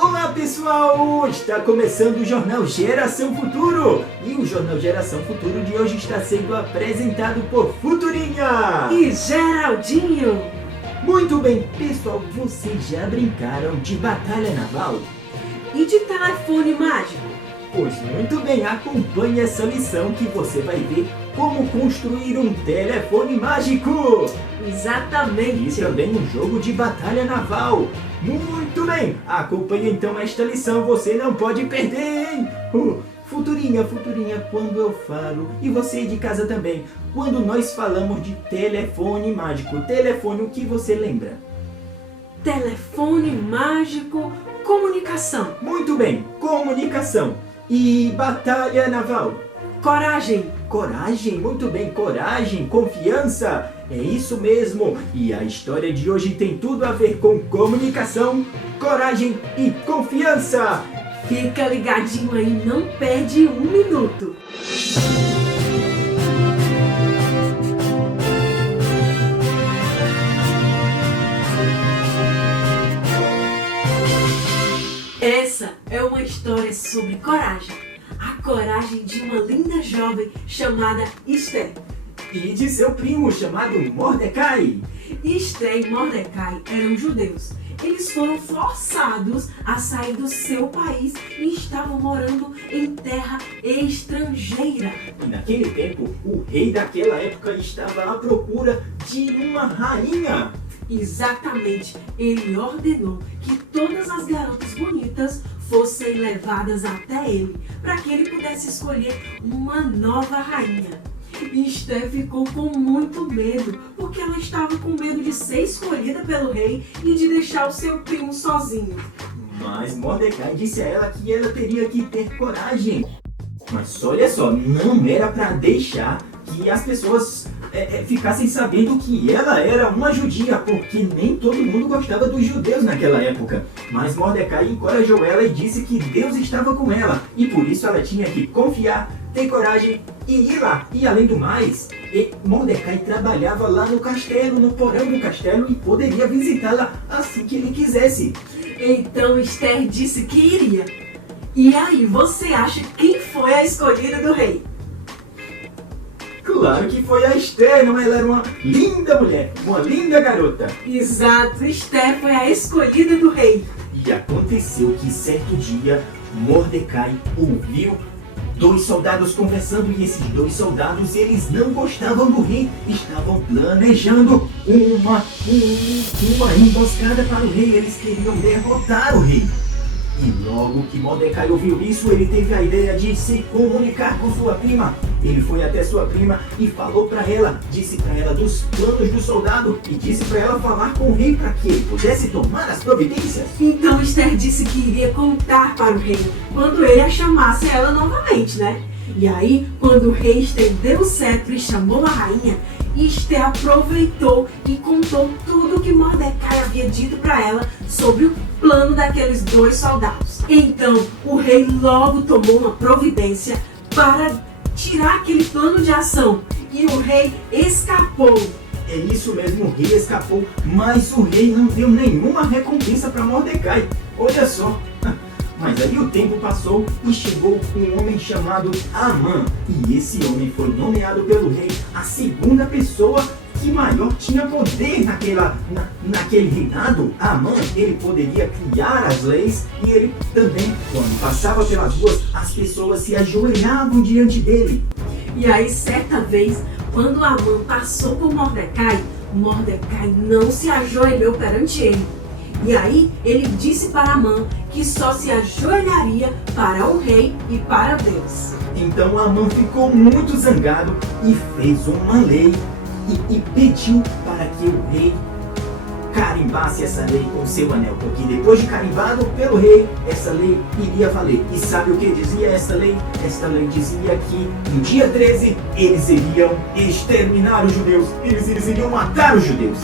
Olá pessoal, está começando o Jornal Geração Futuro e o Jornal Geração Futuro de hoje está sendo apresentado por Futurinha e Geraldinho. Muito bem pessoal, vocês já brincaram de batalha naval? E de telefone mágico? Pois muito bem, acompanhe essa lição que você vai ver como construir um telefone mágico. Exatamente. E também um jogo de batalha naval. Muito bem, acompanhe então esta lição, você não pode perder, hein? Futurinha, quando eu falo, e você de casa também, quando nós falamos de telefone mágico, telefone, o que você lembra? Telefone mágico, comunicação. Muito bem, comunicação. E batalha naval? Coragem. Coragem, muito bem, coragem, confiança, é isso mesmo. E a história de hoje tem tudo a ver com comunicação, coragem e confiança. Fica ligadinho aí, não perde um minuto. Essa é uma história sobre coragem. A coragem de uma linda jovem chamada Esther. E de seu primo chamado Mordecai. Esther e Mordecai eram judeus. Eles foram forçados a sair do seu país e estavam morando em terra estrangeira. E naquele tempo, o rei daquela época estava à procura de uma rainha. Exatamente, ele ordenou que todas as garotas bonitas fossem levadas até ele, para que ele pudesse escolher uma nova rainha. E Esther ficou com muito medo, porque ela estava com medo de ser escolhida pelo rei e de deixar o seu primo sozinho. Mas Mordecai disse a ela que ela teria que ter coragem. Mas olha só, não era para deixar que as pessoas ficassem sabendo que ela era uma judia, porque nem todo mundo gostava dos judeus naquela época. Mas Mordecai encorajou ela e disse que Deus estava com ela, e por isso ela tinha que confiar, ter coragem e ir lá. E além do mais, Mordecai trabalhava lá no castelo, no porão do castelo, e poderia visitá-la assim que ele quisesse. Então Esther disse que iria. E aí, você acha quem foi a escolhida do rei? Claro que foi a Esther, não? Ela era uma linda mulher, uma linda garota. Exato, Esther foi a escolhida do rei. E aconteceu que certo dia, Mordecai ouviu dois soldados conversando, e esses dois soldados, eles não gostavam do rei, estavam planejando uma emboscada para o rei, eles queriam derrotar o rei. E logo que Mordecai ouviu isso, ele teve a ideia de se comunicar com sua prima. Ele foi até sua prima e falou para ela, disse para ela dos planos do soldado e disse para ela falar com o rei para que ele pudesse tomar as providências. Então Esther disse que iria contar para o rei quando ele a chamasse ela novamente, né? E aí, quando o rei estendeu o cetro e chamou a rainha, Esther aproveitou e contou tudo o que Mordecai havia dito para ela sobre o plano daqueles dois soldados. Então, o rei logo tomou uma providência para tirar aquele plano de ação e o rei escapou. É isso mesmo, o rei escapou, mas o rei não deu nenhuma recompensa para Mordecai. Olha só. Mas aí o tempo passou e chegou um homem chamado Amã. E esse homem foi nomeado pelo rei a segunda pessoa que maior tinha poder naquele reinado. Amã, ele poderia criar as leis e ele também, quando passava pelas ruas, as pessoas se ajoelhavam diante dele. E aí, certa vez, quando Amã passou por Mordecai, Mordecai não se ajoelhou perante ele. E aí ele disse para Amã que só se ajoelharia para o rei e para Deus. Então Amã ficou muito zangado e fez uma lei e pediu para que o rei carimbasse essa lei com seu anel, porque depois de carimbado pelo rei, essa lei iria valer. E sabe o que dizia esta lei? Esta lei dizia que no dia 13 eles iriam exterminar os judeus, eles iriam matar os judeus,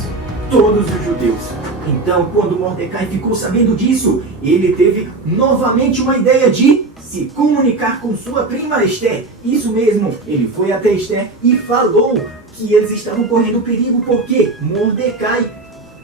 todos os judeus. Então, quando Mordecai ficou sabendo disso, ele teve novamente uma ideia de se comunicar com sua prima Esther. Isso mesmo, ele foi até Esther e falou que eles estavam correndo perigo porque Mordecai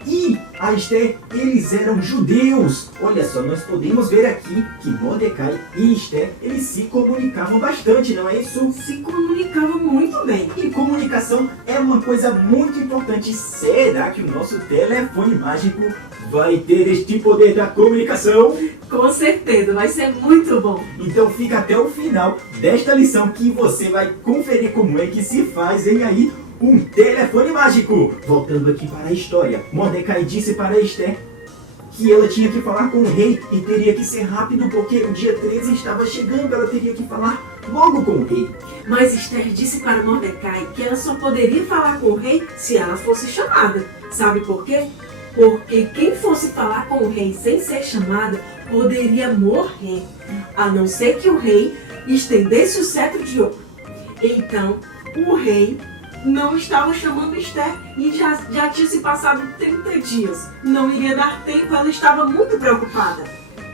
e a Esther, eles eram judeus. Olha só, nós podemos ver aqui que Mordecai e Esther, eles se comunicavam bastante, não é isso? Se comunicavam muito bem. E comunicação é uma coisa muito importante. Será que o nosso telefone mágico vai ter este poder da comunicação? Com certeza, vai ser muito bom. Então fica até o final desta lição que você vai conferir como é que se faz, hein, aí, um telefone mágico. Voltando aqui para a história, Mordecai disse para Esther que ela tinha que falar com o rei e teria que ser rápido porque o dia 13 estava chegando, ela teria que falar logo com o rei. Mas Esther disse para Mordecai que ela só poderia falar com o rei se ela fosse chamada. Sabe por quê? Porque quem fosse falar com o rei sem ser chamada poderia morrer, a não ser que o rei estendesse o cetro de ouro. Então, o rei não estava chamando Esther e já tinha se passado 30 dias. Não iria dar tempo, ela estava muito preocupada.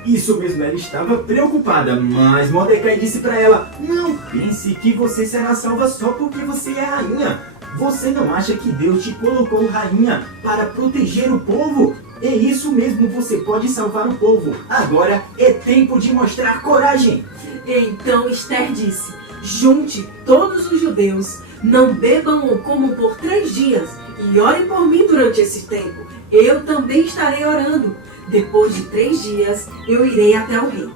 Isso mesmo, ela estava preocupada, mas Mordecai disse para ela: não pense que você será salva só porque você é rainha. Você não acha que Deus te colocou rainha para proteger o povo? É isso mesmo, você pode salvar o povo. Agora é tempo de mostrar coragem. Então Esther disse: junte todos os judeus, não bebam ou comam por 3 dias e orem por mim durante esse tempo. Eu também estarei orando. Depois de 3 dias, eu irei até o rei.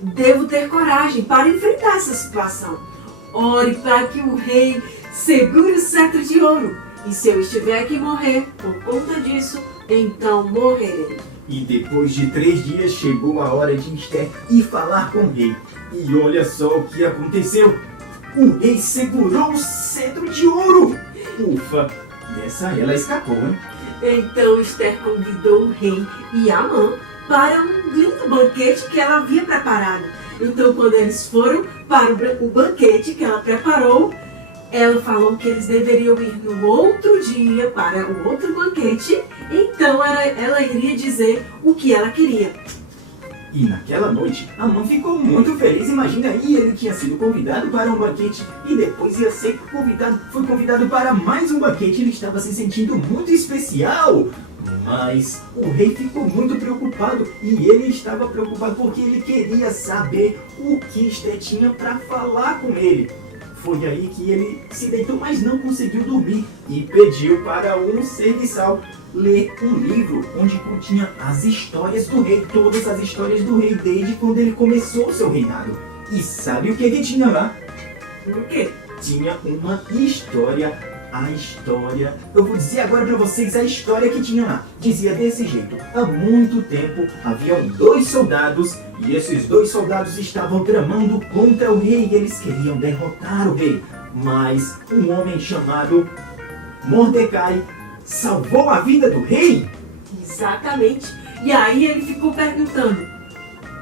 Devo ter coragem para enfrentar essa situação. Ore para que o rei segure o cetro de ouro. E se eu estiver que morrer por conta disso, então morrerei. E depois de 3 dias chegou a hora de Esther ir falar com o rei. E olha só o que aconteceu. O rei segurou o cetro de ouro. Ufa, dessa ela escapou, hein? Então Esther convidou o rei e Amã para um lindo banquete que ela havia preparado. Então, quando eles foram para o banquete que ela preparou, ela falou que eles deveriam ir no outro dia para o outro banquete. Então ela iria dizer o que ela queria. E naquela noite, Amã ficou muito feliz. Imagina aí, ele tinha sido convidado para um banquete e depois ia ser foi convidado para mais um banquete. Ele estava se sentindo muito especial. Mas o rei ficou muito preocupado e ele estava preocupado porque ele queria saber o que Esther tinha para falar com ele. Foi aí que ele se deitou, mas não conseguiu dormir e pediu para um serviçal ler um livro onde continha as histórias do rei, todas as histórias do rei desde quando ele começou o seu reinado. E sabe o que tinha lá? O quê? Tinha uma história, eu vou dizer agora para vocês a história que tinha lá. Dizia desse jeito: há muito tempo haviam 2 soldados e esses 2 soldados estavam tramando contra o rei e eles queriam derrotar o rei. Mas um homem chamado Mordecai salvou a vida do rei? Exatamente. E aí ele ficou perguntando: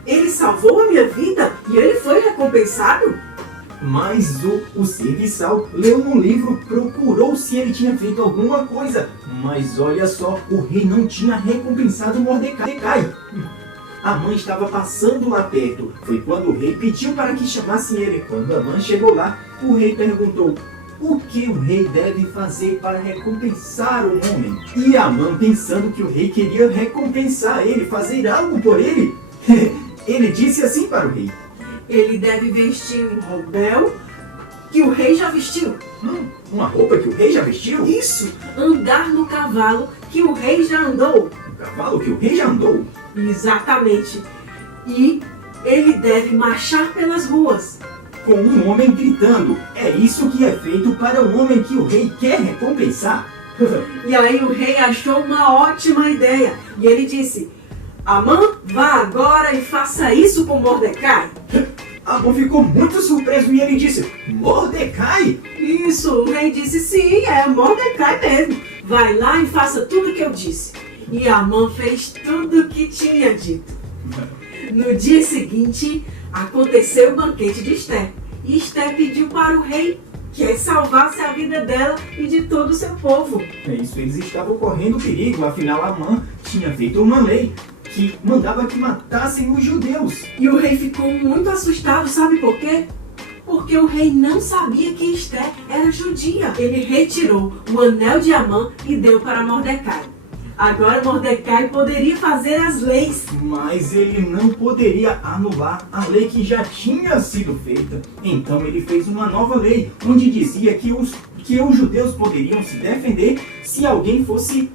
ele salvou a minha vida e ele foi recompensado? Mas o serviçal leu no livro, procurou se ele tinha feito alguma coisa. Mas olha só, o rei não tinha recompensado Mordecai. A mãe estava passando lá perto. Foi quando o rei pediu para que chamassem ele. Quando a mãe chegou lá, o rei perguntou: o que o rei deve fazer para recompensar o homem? E Amã, pensando que o rei queria recompensar ele, fazer algo por ele, ele disse assim para o rei: ele deve vestir um roupel que o rei já vestiu. Uma roupa que o rei já vestiu? Isso! Andar no cavalo que o rei já andou. Um cavalo que o rei já andou? Exatamente. E ele deve marchar pelas ruas com um homem gritando. É isso que é feito para um homem que o rei quer recompensar. E aí o rei achou uma ótima ideia. E ele disse: Amã, vá agora e faça isso com Mordecai. Amã ficou muito surpreso e ele disse: Mordecai? Isso, o rei disse: sim, é Mordecai mesmo. Vai lá e faça tudo o que eu disse. E Amã fez tudo o que tinha dito. No dia seguinte, aconteceu o banquete de Esther. E Esther pediu para o rei que salvasse a vida dela e de todo o seu povo. É isso, eles estavam correndo perigo. Afinal, Amã tinha feito uma lei que mandava que matassem os judeus. E o rei ficou muito assustado, sabe por quê? Porque o rei não sabia que Esther era judia. Ele retirou o anel de Amã e deu para Mordecai. Agora Mordecai poderia fazer as leis. Mas ele não poderia anular a lei que já tinha sido feita. Então ele fez uma nova lei, onde dizia que os judeus poderiam se defender se alguém fosse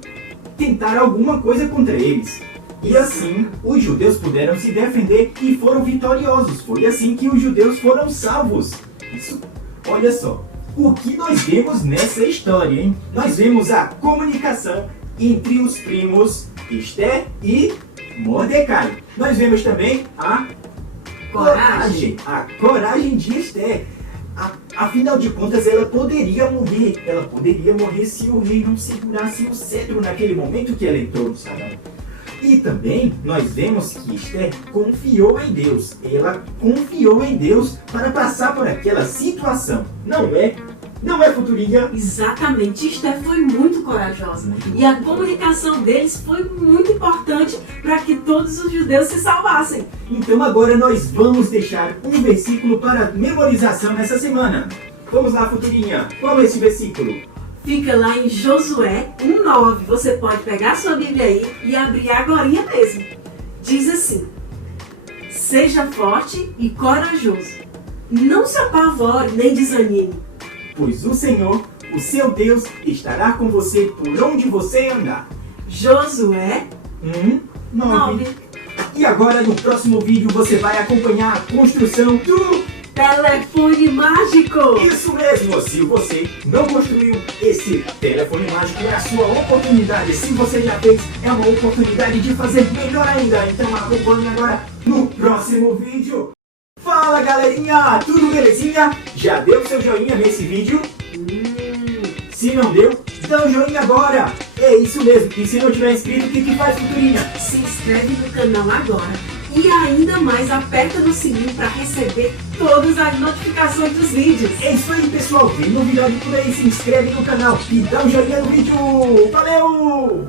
tentar alguma coisa contra eles. E assim, os judeus puderam se defender e foram vitoriosos. Foi assim que os judeus foram salvos. Isso, olha só, o que nós vemos nessa história, hein? Nós vemos a comunicação entre os primos Esther e Mordecai. Nós vemos também a coragem de Esther. Afinal de contas, ela poderia morrer. Ela poderia morrer se o rei não segurasse o cetro naquele momento que ela entrou no salão. E também nós vemos que Esther confiou em Deus. Ela confiou em Deus para passar por aquela situação. Não é, Futurinha? Exatamente, Esther foi muito corajosa. E a comunicação deles foi muito importante para que todos os judeus se salvassem. Então agora nós vamos deixar um versículo para memorização nessa semana. Vamos lá, Futurinha. Qual é esse versículo? Fica lá em Josué 1:9. Você pode pegar sua Bíblia aí e abrir agorinha mesmo. Diz assim: seja forte e corajoso. Não se apavore nem desanime. Pois o Senhor, o seu Deus, estará com você por onde você andar. Josué 1:9. E agora no próximo vídeo você vai acompanhar a construção do telefone mágico! Isso mesmo! Se você não construiu esse telefone mágico, é a sua oportunidade. Se você já fez, é uma oportunidade de fazer melhor ainda. Então acompanhe agora no próximo vídeo. Fala, galerinha! Tudo belezinha? Já deu seu joinha nesse vídeo? Se não deu, dá um joinha agora! É isso mesmo! E se não tiver inscrito, o que faz, Futurinha? Se inscreve no canal agora! E ainda mais, aperta no sininho para receber todas as notificações dos vídeos. É isso aí, pessoal. Tem novidade por aí. Se inscreve no canal e dá um joinha no vídeo. Valeu!